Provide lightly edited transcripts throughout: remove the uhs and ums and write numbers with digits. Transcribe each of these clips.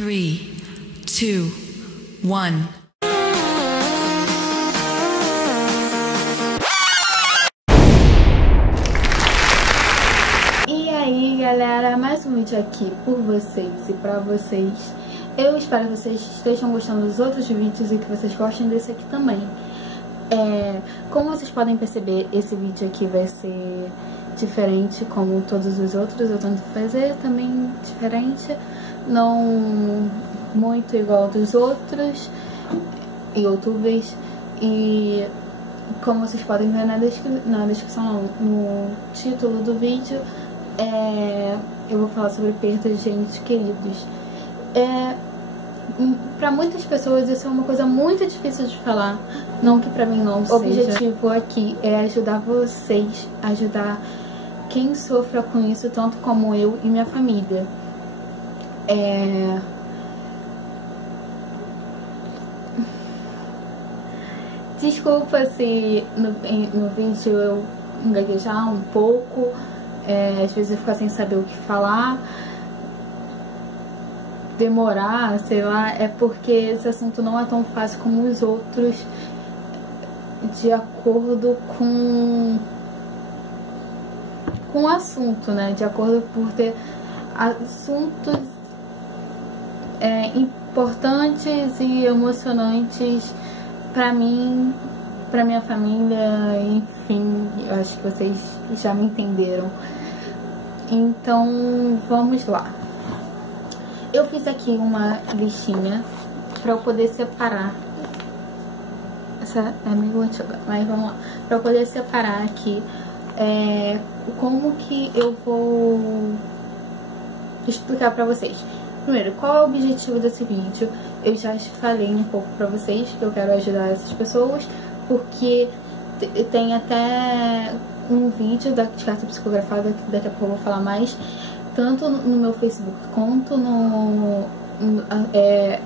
3, 2, 1. E aí galera, mais um vídeo aqui por vocês e pra vocês. Eu espero que vocês estejam gostando dos outros vídeos e que vocês gostem desse aqui também. Como vocês podem perceber, esse vídeo aqui vai ser diferente como todos os outros. Eu tento fazer também diferente, não muito igual dos outros youtubers. E como vocês podem ver na descrição, não, no título do vídeo, eu vou falar sobre perdas de entes queridos. Pra muitas pessoas isso é uma coisa muito difícil de falar, não que pra mim não seja. O objetivo aqui é ajudar vocês, ajudar quem sofra com isso, tanto como eu e minha família. Desculpa se no vídeo eu gaguejar um pouco, às vezes eu ficar sem saber o que falar, demorar, sei lá, é porque esse assunto não é tão fácil como os outros, de acordo com o assunto, né? De acordo por ter assuntos importantes e emocionantes pra mim, pra minha família, enfim, eu acho que vocês já me entenderam. Então, vamos lá. Eu fiz aqui uma listinha pra eu poder separar. Essa é meio antiga, mas vamos lá. Pra eu poder separar aqui como que eu vou explicar pra vocês. Primeiro, qual é o objetivo desse vídeo? Eu já falei um pouco pra vocês que eu quero ajudar essas pessoas, porque tem até um vídeo de carta psicografada, que daqui a pouco eu vou falar mais, tanto no meu Facebook quanto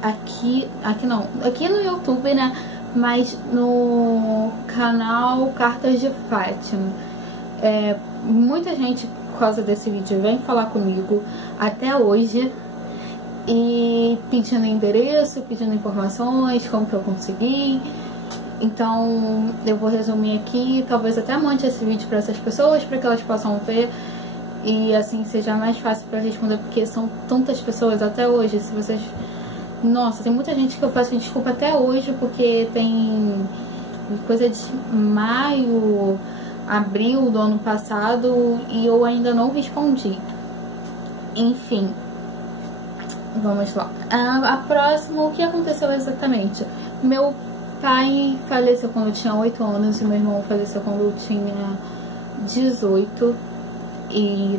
aqui no YouTube, né? Mas no canal Cartas de Fátima. Muita gente, por causa desse vídeo, vem falar comigo até hoje e pedindo endereço, pedindo informações, como que eu consegui. Então eu vou resumir aqui, talvez até mande esse vídeo para essas pessoas, para que elas possam ver e assim seja mais fácil para responder, porque são tantas pessoas até hoje. Se vocês... Nossa, tem muita gente que eu peço desculpa até hoje, porque tem coisa de maio, abril do ano passado e eu ainda não respondi. Enfim, vamos lá. A próxima, o que aconteceu exatamente? Meu pai faleceu quando eu tinha 8 anos e meu irmão faleceu quando eu tinha 18. E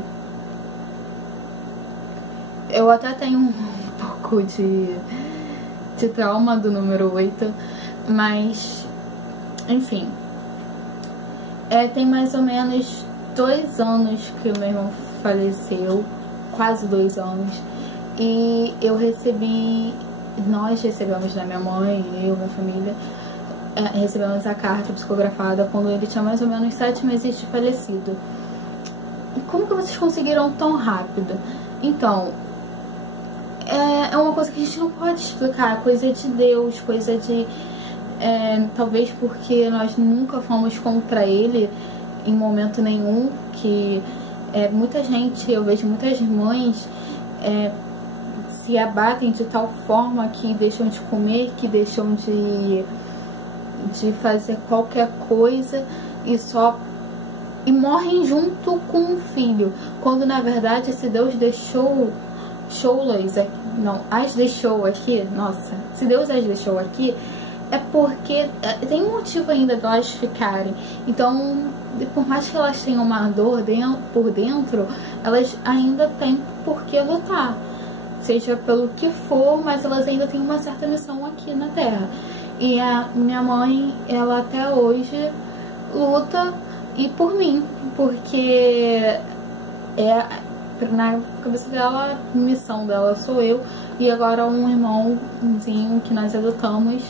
eu até tenho um pouco de trauma do número 8, mas enfim, tem mais ou menos 2 anos que o meu irmão faleceu, quase 2 anos, e nós recebemos, né, minha mãe, eu, minha família, recebemos a carta psicografada quando ele tinha mais ou menos 7 meses de falecido. Como que vocês conseguiram tão rápido? Então, é uma coisa que a gente não pode explicar, coisa de Deus, coisa de... talvez porque nós nunca fomos contra ele em momento nenhum, que muita gente, eu vejo muitas mães se abatem de tal forma que deixam de comer, que deixam de fazer qualquer coisa e morrem junto com o filho, quando na verdade se Deus as deixou aqui, nossa, se Deus as deixou aqui, é porque tem um motivo ainda de elas ficarem. Então, por mais que elas tenham uma dor por dentro, elas ainda têm por que lutar, seja pelo que for, mas elas ainda têm uma certa missão aqui na Terra. E a minha mãe, ela até hoje luta, e por mim, porque na cabeça dela, a missão dela sou eu, e agora um irmãozinho que nós adotamos,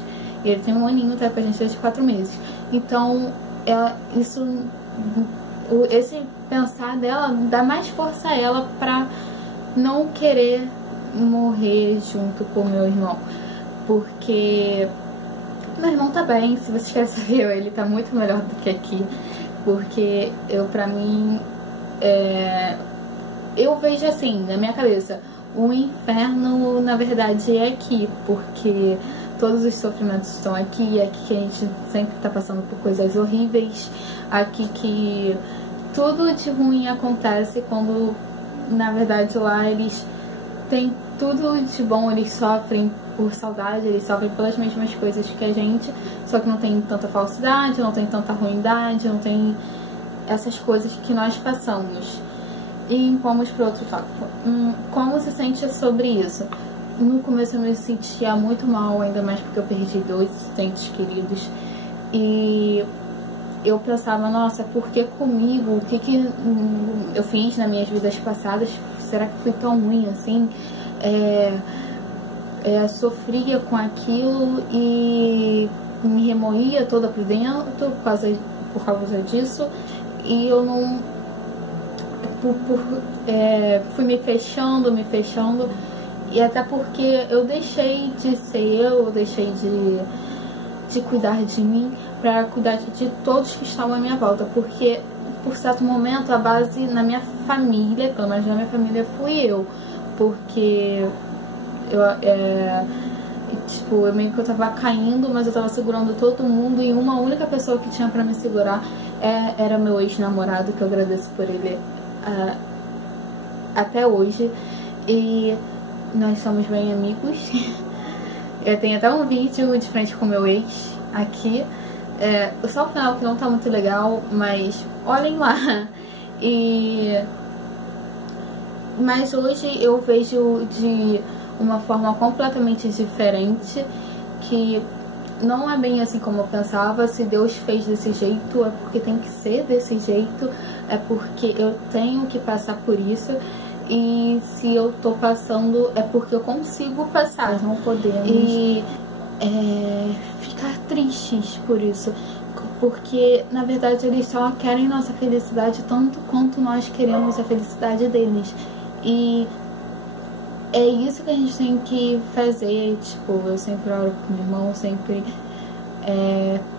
ele tem 1 aninho, tá com a gente desde 4 meses. Então, esse pensar dela dá mais força a ela pra não querer morrer junto com o meu irmão, porque meu irmão tá bem, se vocês querem saber, ele tá muito melhor do que aqui, porque pra mim, eu vejo assim, na minha cabeça, o inferno na verdade é aqui, porque todos os sofrimentos estão aqui, aqui que a gente sempre tá passando por coisas horríveis, aqui que tudo de ruim acontece, quando na verdade lá eles têm tudo de bom, eles sofrem por saudade, eles sofrem pelas mesmas coisas que a gente, só que não tem tanta falsidade, não tem tanta ruindade, não tem essas coisas que nós passamos. E vamos para outro tópico. Como se sente sobre isso? No começo eu me sentia muito mal, ainda mais porque eu perdi 2 entes queridos. E eu pensava, nossa, por que comigo? O que eu fiz nas minhas vidas passadas? Será que fui tão ruim assim? Sofria com aquilo e me remoía toda por dentro por causa disso. E eu não... fui me fechando. E até porque eu deixei de ser eu deixei de cuidar de mim para cuidar de todos que estavam à minha volta, porque por certo momento a base na minha família, pelo menos na minha família, fui eu, porque eu meio que eu tava caindo, mas eu tava segurando todo mundo, e uma única pessoa que tinha pra me segurar era meu ex-namorado, que eu agradeço por ele até hoje, e nós somos bem amigos. Eu tenho até um vídeo de frente com meu ex aqui, só o final que não tá muito legal, mas olhem lá. Mas hoje eu vejo de uma forma completamente diferente, que não é bem assim como eu pensava. Se Deus fez desse jeito, é porque tem que ser desse jeito, é porque eu tenho que passar por isso, e se eu tô passando é porque eu consigo passar. Nós não podemos e ficar tristes por isso, porque na verdade eles só querem nossa felicidade tanto quanto nós queremos a felicidade deles, e é isso que a gente tem que fazer. Tipo, eu sempre oro pro meu irmão, sempre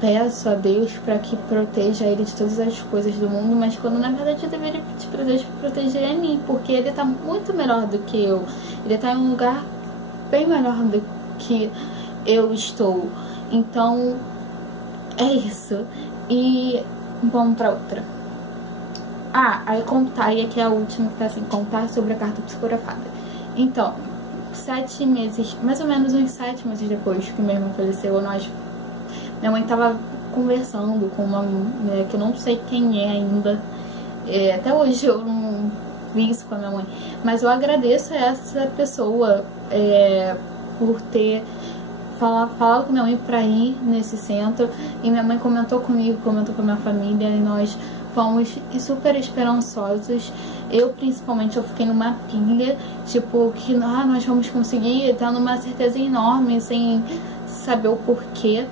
peço a Deus para que proteja ele de todas as coisas do mundo, mas quando na verdade eu deveria pedir pra Deus proteger a mim, porque ele tá muito melhor do que eu, ele tá em um lugar bem melhor do que eu estou. Então é isso. E vamos pra outra. Aí contar, e aqui é a última que tá assim, contar sobre a carta psicografada. Então, 7 meses, mais ou menos uns 7 meses depois que meu irmão faleceu, minha mãe tava conversando com uma mulher que eu não sei quem é ainda. Até hoje eu não vi isso com a minha mãe, mas eu agradeço a essa pessoa por ter falado com minha mãe pra ir nesse centro. E minha mãe comentou comigo, comentou com a minha família, e nós fomos super esperançosos. Eu, principalmente, eu fiquei numa pilha, tipo, que nós vamos conseguir, tendo uma certeza enorme, sem saber o porquê.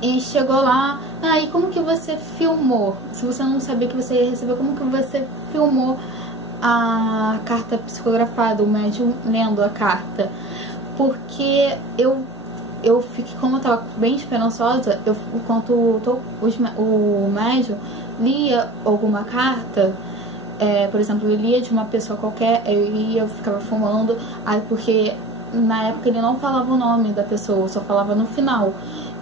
E chegou lá, e como que você filmou? Se você não sabia que você ia receber, como que você filmou a carta psicografada, o médium lendo a carta? Porque eu fiquei, como eu tava bem esperançosa, enquanto o médium lia alguma carta, por exemplo, ele lia de uma pessoa qualquer, eu ficava filmando, porque na época ele não falava o nome da pessoa, só falava no final.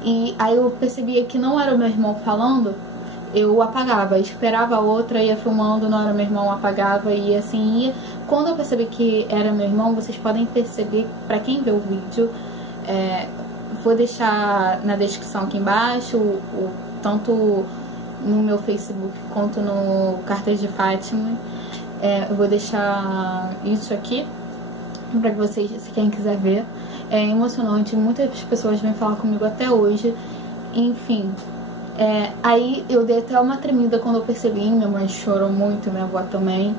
E aí eu percebia que não era o meu irmão falando, eu apagava, esperava a outra, ia filmando, não era meu irmão, apagava, e assim ia. Quando eu percebi que era meu irmão, vocês podem perceber, pra quem vê o vídeo, vou deixar na descrição aqui embaixo, tanto no meu Facebook quanto no Cartas de Fátima, eu vou deixar isso aqui pra que vocês, se quem quiser ver. É emocionante, muitas pessoas vêm falar comigo até hoje, enfim. Aí eu dei até uma tremida quando eu percebi, minha mãe chorou muito, minha avó também.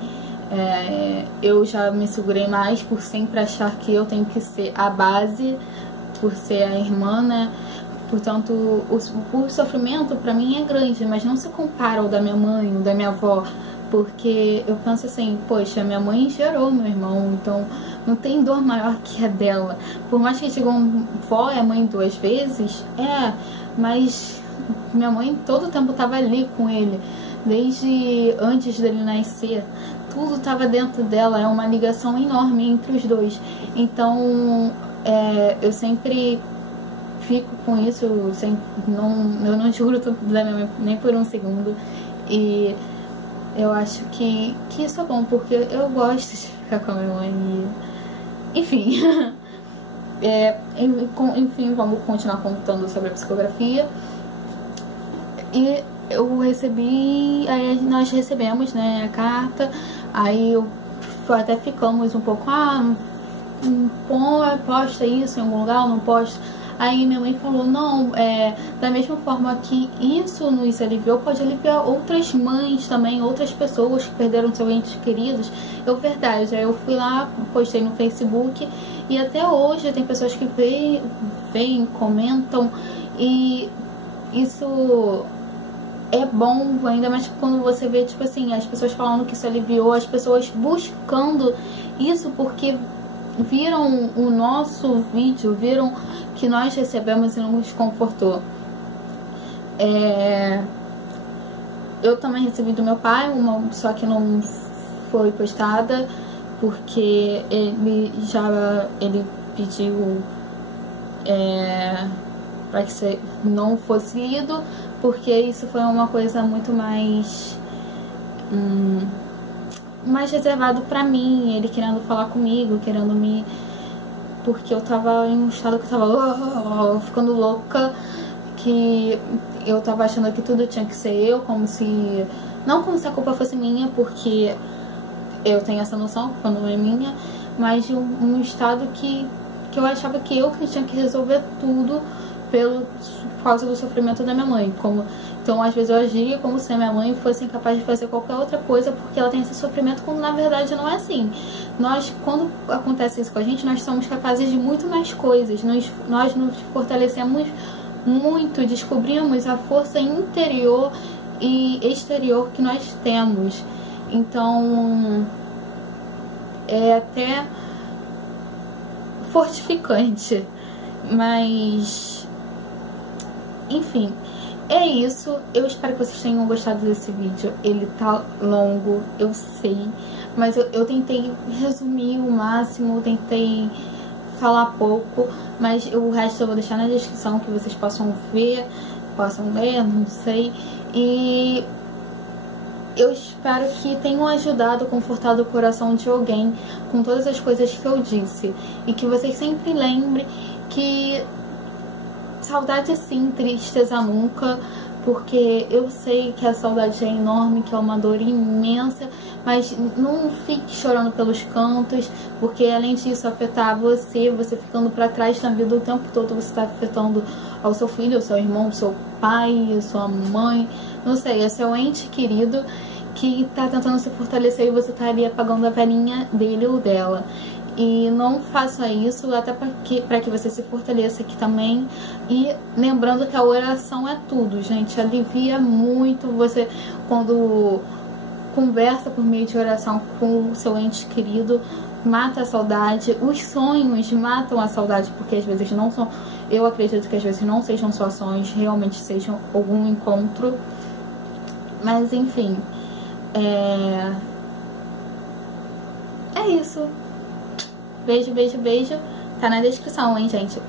Eu já me segurei mais por sempre achar que eu tenho que ser a base, por ser a irmã, né? Portanto, o sofrimento pra mim é grande, mas não se compara ao da minha mãe, ou da minha avó, Porque eu penso assim, poxa, minha mãe gerou meu irmão, então não tem dor maior que a dela. Por mais que digam vó é mãe 2 vezes, mas minha mãe todo o tempo tava ali com ele, desde antes dele nascer. Tudo tava dentro dela, é uma ligação enorme entre os dois. Então, eu sempre fico com isso, eu não desgrudo da minha mãe nem por um segundo. E eu acho que isso é bom, porque eu gosto de ficar com a minha mãe. Enfim, enfim, vamos continuar contando sobre a psicografia. E eu recebi, aí nós recebemos, né, a carta. Aí até ficamos um pouco, posta isso em algum lugar, não posta. Aí minha mãe falou, não, da mesma forma que isso nos aliviou, pode aliviar outras mães também, outras pessoas que perderam seus entes queridos. Verdade, aí eu fui lá, postei no Facebook, e até hoje tem pessoas que veem, comentam, e isso é bom, ainda mais quando você vê, tipo assim, as pessoas falando que isso aliviou, as pessoas buscando isso porque viram o nosso vídeo, viram que nós recebemos e nos confortou. Eu também recebi do meu pai, só que não foi postada, porque ele pediu para que não fosse lido, porque isso foi uma coisa muito mais reservado pra mim, ele querendo falar comigo, querendo me... Porque eu tava em um estado que eu tava ficando louca, que eu tava achando que tudo tinha que ser eu, não como se a culpa fosse minha, porque eu tenho essa noção, a culpa não é minha, mas de um estado que eu achava que eu que tinha que resolver tudo por causa do sofrimento da minha mãe. Então, às vezes eu agia como se a minha mãe fosse incapaz de fazer qualquer outra coisa porque ela tem esse sofrimento, quando na verdade não é assim. Quando acontece isso com a gente, nós somos capazes de muito mais coisas. Nós nos fortalecemos muito, descobrimos a força interior e exterior que nós temos. Então, é até fortificante. Mas, enfim, é isso. Eu espero que vocês tenham gostado desse vídeo. Ele tá longo, eu sei, mas eu tentei resumir o máximo, tentei falar pouco, mas o resto eu vou deixar na descrição, que vocês possam ver, possam ler, não sei. E eu espero que tenham ajudado, confortado o coração de alguém com todas as coisas que eu disse. E que vocês sempre lembrem que saudade sim, tristeza nunca, porque eu sei que a saudade é enorme, que é uma dor imensa, mas não fique chorando pelos cantos, porque além disso afetar você ficando pra trás na vida o tempo todo, você tá afetando ao seu filho, ao seu irmão, ao seu pai, à sua mãe, não sei, é seu ente querido que tá tentando se fortalecer e você tá ali apagando a velhinha dele ou dela. E não faça isso, até para que você se fortaleça aqui também. E lembrando que a oração é tudo, gente. Alivia muito você quando conversa por meio de oração com o seu ente querido. Mata a saudade. Os sonhos matam a saudade, porque às vezes não são... Eu acredito que às vezes não sejam só sonhos, realmente sejam algum encontro. Mas enfim, é isso. Beijo, beijo, beijo. Tá na descrição, hein, gente?